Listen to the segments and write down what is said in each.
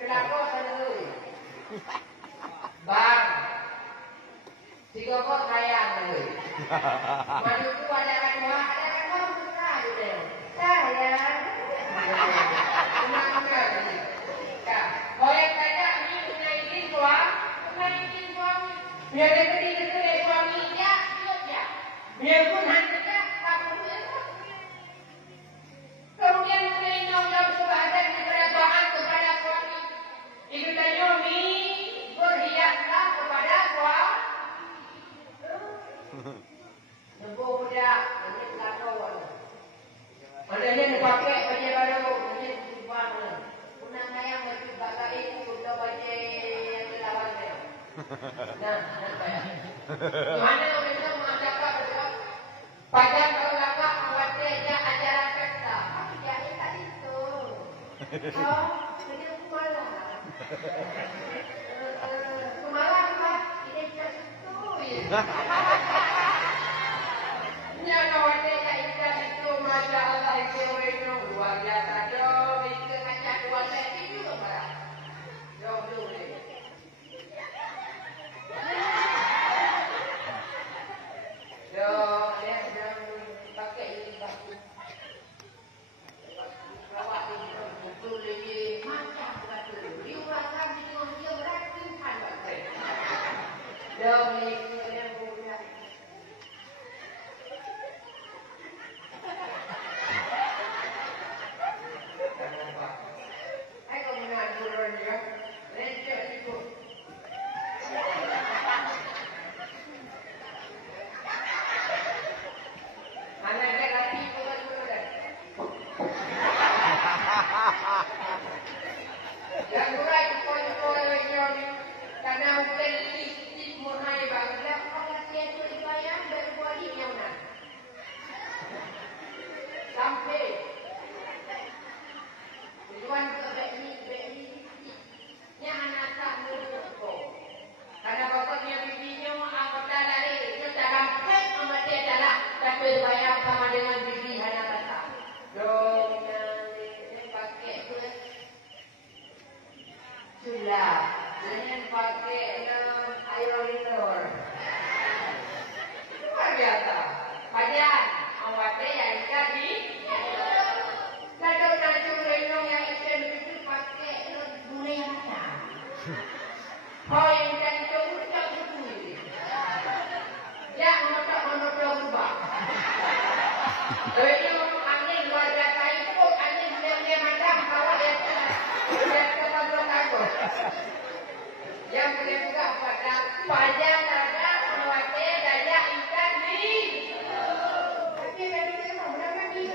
Kenapa dulu? Bang, si Gopok kaya dulu. Majuku ada kan besar gitu. Saya. Kenapa? Boleh saja ini punya izin suami. Biar itu dari suaminya, ya. Biarpun hatinya tak perlu itu. Kemudian beliau yang berada di peraturan kepada suami. Itu tanya mi berhiaslah kepada suami. Nempuh muda, ini pelakon. Ada yang dipakai baju baru, ini simpan. Punang saya masih pakai itu untuk baju yang lawannya. Nah, gimana kita mengatakan betul? Pada kalau lama awatnya ajaran kita, ya tadi itu. Oh, ini kemana? Kemana apa? Ini itu. Ya awatnya itu, masya Allah itu luar biasa. Jom, itu ngajak dua sesi juga marah. Jom dulu. Yo, dia sedang pakai ini batu. Lawak ini betul lagi macam batu. Diurangkan dia beratinkan batu. Yo, ini yang punya. Hai kau mengenal turun ya? Lencet ikut. Yang berat koi yang karena mungkin tip murni bangsa orang tiada dibayar dari kuali yang nak sampai tujuan ke BNI nya anak tak mulu karena pokoknya bibinya anggota dari itu dalam pek amat dia adalah tapi bayar sama dengan bibi anak kata dong yang pakai tu sudah dengan pakai aerolinor luar biasa aja awatnya ya ikan di Nado lenong yang ikan itu pakai dunia mata oh yang ikan itu ucap itu ya motor ubah ini angin luar biasa itu angin dunia macam kalau dia yang boleh buka pada pajak ada awake daya ikan di tapi tadi dia mau berapa di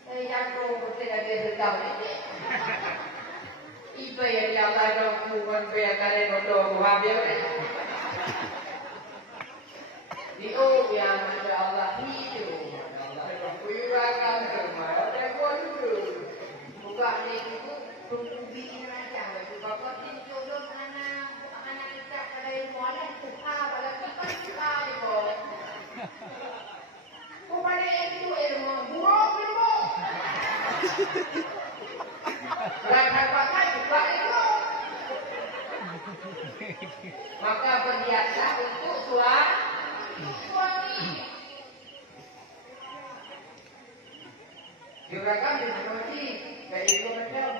saya jago betul ada beritahu ini ibu yang dia Allah bukan biar kalian untuk habis di yang masya Allah itu Allah kuibakan kemana dan kuadu buka ni itu tunggu bikin aja itu bapak tinjau dong anak kita pada mulai suka pada suka itu kepada itu ilmu buruk Lain pakai buka itu maka berhiaslah untuk suami Juragan di Indonesia dari itu modal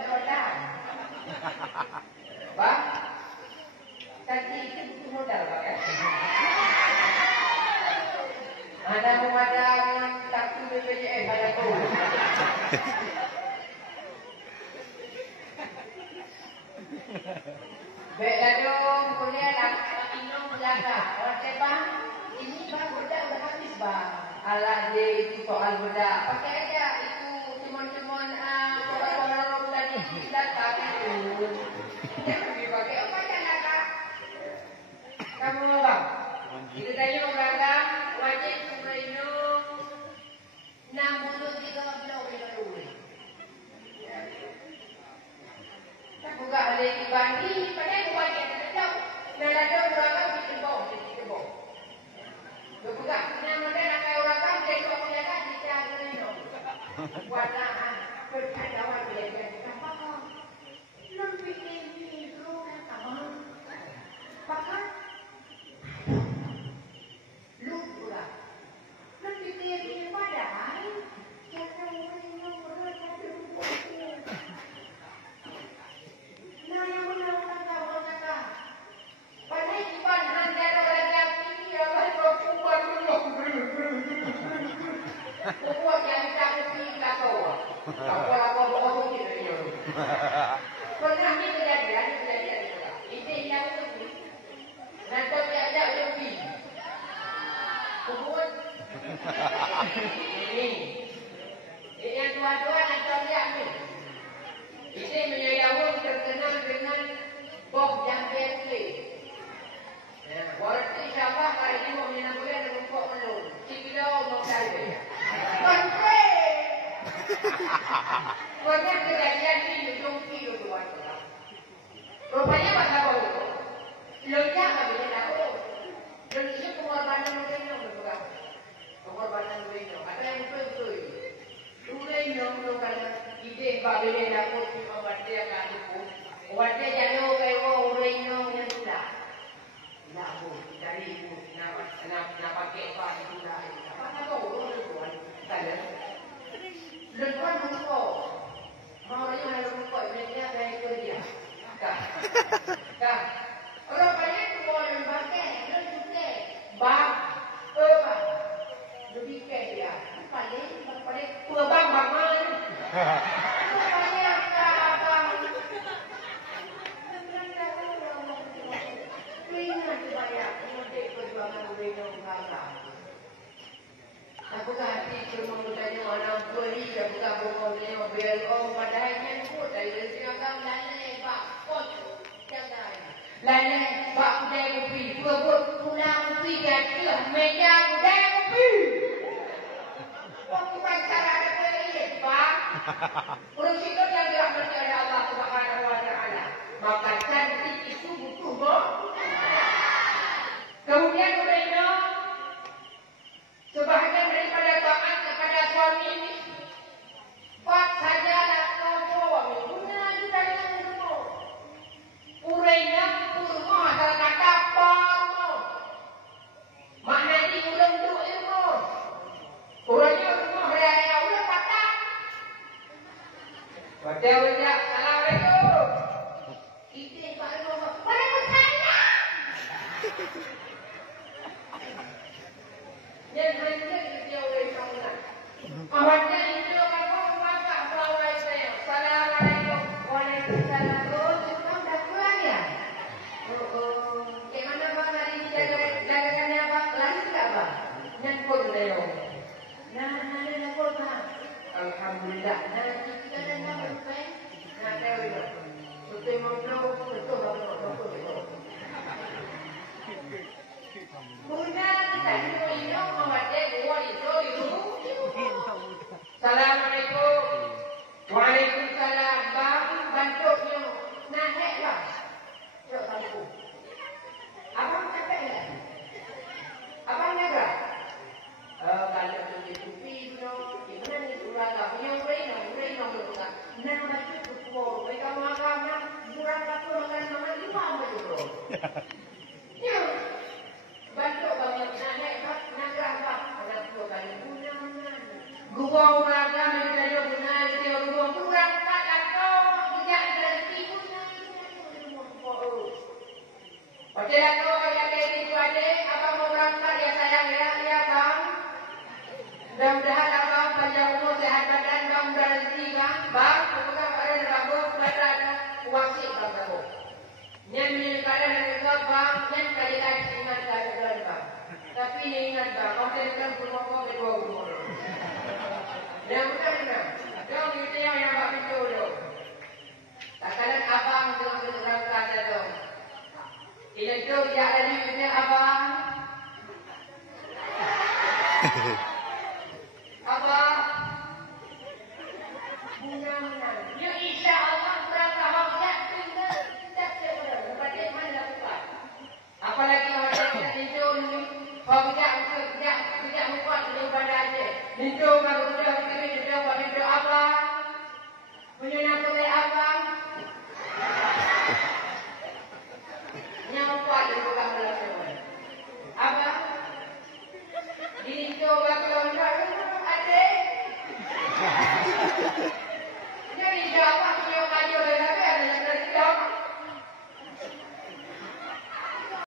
Bang tadi itu butuh modal Pak ya ada pemadam kartu BPJS ada tu beda dong kuliah nak minum jaga orang sebang ini bang beda udah habis bang alah dia itu soal beda pakai aja itu cuman orang tadi datang itu jangan dipakai apa aja nak kamu mau bang itu tadi orang wajib minum 63 kilo tak buka ada dibanding pada buat yang terjauh dan ada orang di tembok buka nama dia nak orang kan dia buat punya kan dia minum buat lah Berkatawa dia apa? Lebih ini lu kata pakai lu pula lebih ini padahal cara orang nah yang melakukan kata pada iban hanya orang yang ini adalah perempuan perempuan yang tak mesti kata apa bohong gitu pernah ini kejadian ini yang lebih nanti ada lebih perempuan ini yang dua-dua nanti lihat ni ini menyayawang terkenal dengan Bob yang Bentley. Warna siapa kali ini mau menyenang boleh ada rumput menurun. Cikgu mau cari. Bentley. Warna kejadian ini jongki itu warna. Rupanya pada bau. Lojak kami tidak tahu. Dan itu pengorbanan mereka bukan. Pengorbanan mereka. Ada yang betul. Mulai yang kalau ide babele dapat membantu akan itu. Wanita jauh kayu orang yang sudah. Nak bu, cari ibu, nak pakai apa itu dah. Apa tahu orang luar, kalau luar muka, orang yang muka mereka dari kerja. Kah, orang banyak tu orang pakai, orang suka, bang, apa, lebih kaya, paling perbang bangan. Aku hati cuma bertanya orang beri, aku tak bertanya biar orang padanya pun dari siapa lain pak pot jangan lain pak udah kopi, buat pulang kopi gak meja udah kopi. Waktu pacar ada beri pak, urus itu yang dirahmati oleh Allah Subhanahu Wa Taala. Maka cantik itu butuh boh. Kemudian mereka sebahagian daripada taat kepada suami ini buat sajalah suami guna juga dengan ilmu urainya kurma adalah kata ilmu maknanya ulang tu ilmu urainya kurma berada ulang kata wadah wadah assalamualaikum kita Pak Ilmu waalaikumsalam yang hanya dia oleh kamulah. Awalnya itu orang baca pelawai saya. Assalamualaikum, waalaikumsalam. Oh, cuma dah pulang ya? Gimana bang hari ini dagangannya apa? Lagi tak bang? Nyangkut saya. Nah, nyangkut bang. Alhamdulillah. Nah, kita dah nyampe. Nah, saya udah. Betul mau betul betul. Guna kita ini membaca gua itu. Assalamualaikum. Waalaikumsalam. Bang bantunya. Nah, heklah. Yuk bantu. Abang capek enggak? Abang enggak? Kalau tutupi no, gimana ni surat apa? Yang lain bukan. Nah, baca tutup. Mereka makan murah satu makan sama lima betul. Ya. Bantu banyak naik nak berapa? Ada 2 kali bulan. Gua